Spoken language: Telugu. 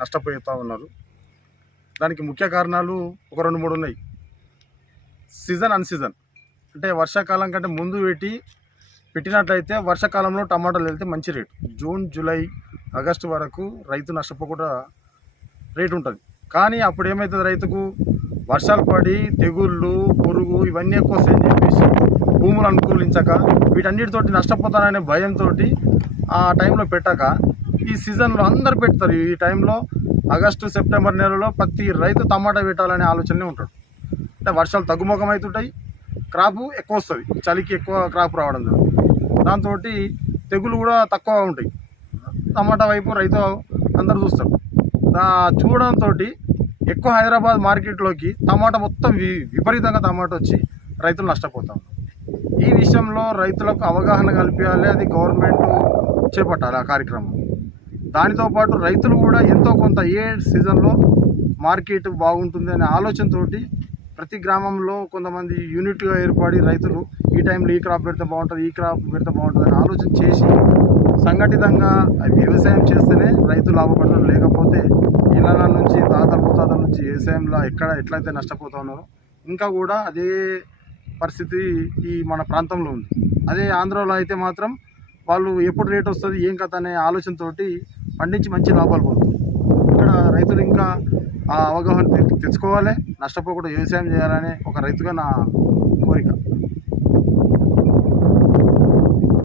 నష్టపోతూ ఉన్నారు. దానికి ముఖ్య కారణాలు ఒక 2-3 ఉన్నాయి. సీజన్ అన్సీజన్ అంటే వర్షాకాలం కంటే ముందు పెట్టినట్లయితే వర్షాకాలంలో టమాటాలు వెళ్తే మంచి రేటు. జూన్, జూలై, ఆగస్టు వరకు రైతు నష్టపోకుండా రేటు ఉంటుంది. కానీ అప్పుడు ఏమవుతుంది, రైతుకు వర్షాలు పడి తెగుళ్ళు, పురుగు ఇవన్నీ ఎక్కువ వస్తాయని చెప్పేసి భూములు అనుకూలించక వీటన్నిటితోటి నష్టపోతాననే భయంతో ఆ టైంలో పెట్టక ఈ సీజన్లో అందరు పెడతారు. ఈ టైంలో ఆగస్టు, సెప్టెంబర్ నెలలో ప్రతి రైతు టమాటా పెట్టాలనే ఆలోచననే ఉంటాడు. అంటే వర్షాలు తగ్గుముఖం అవుతుంటాయి, క్రాపు ఎక్కువ వస్తుంది, చలికి ఎక్కువ క్రాప్ రావడం జరుగుతుంది. దాంతో తెగులు కూడా తక్కువ ఉంటాయి. టమాటా వైపు రైతు అందరు చూస్తారు. చూడడంతో ఎక్కువ హైదరాబాద్ మార్కెట్లోకి టమాటా మొత్తం విపరీతంగా టమాటా వచ్చి రైతులు నష్టపోతాం. ఈ విషయంలో రైతులకు అవగాహన కల్పించాలి, అది గవర్నమెంట్ చేపట్టాలి ఆ కార్యక్రమం. దానితో పాటు రైతులు కూడా ఎంతో కొంత ఏ సీజన్లో మార్కెట్ బాగుంటుంది అనే ఆలోచనతోటి ప్రతి గ్రామంలో కొంతమంది యూనిట్గా ఏర్పడి రైతులు ఈ టైంలో ఈ క్రాప్ పెడితే బాగుంటుంది, ఈ క్రాప్ పెడితే బాగుంటుంది అని ఆలోచన చేసి సంఘటితంగా వ్యవసాయం చేస్తేనే రైతులు లాభపడతారు. లేకపోతే ఇళ్ళ నుంచి ముత్తాతల నుంచి వ్యవసాయంలో ఎట్లయితే నష్టపోతా ఉన్నారో ఇంకా కూడా అదే పరిస్థితి ఈ మన ప్రాంతంలో ఉంది. అదే ఆంధ్రాలో అయితే మాత్రం వాళ్ళు ఎప్పుడు రేట్ వస్తుంది ఏం కథ అనే ఆలోచనతోటి పండించి మంచి లాభాలు పొందుతారు. ఇక్కడ రైతులు ఇంకా ఆ అవగాహన తెచ్చుకోవాలి, నష్టపోకుండా వ్యవసాయం చేయాలనే ఒక రైతుగా నా కోరిక.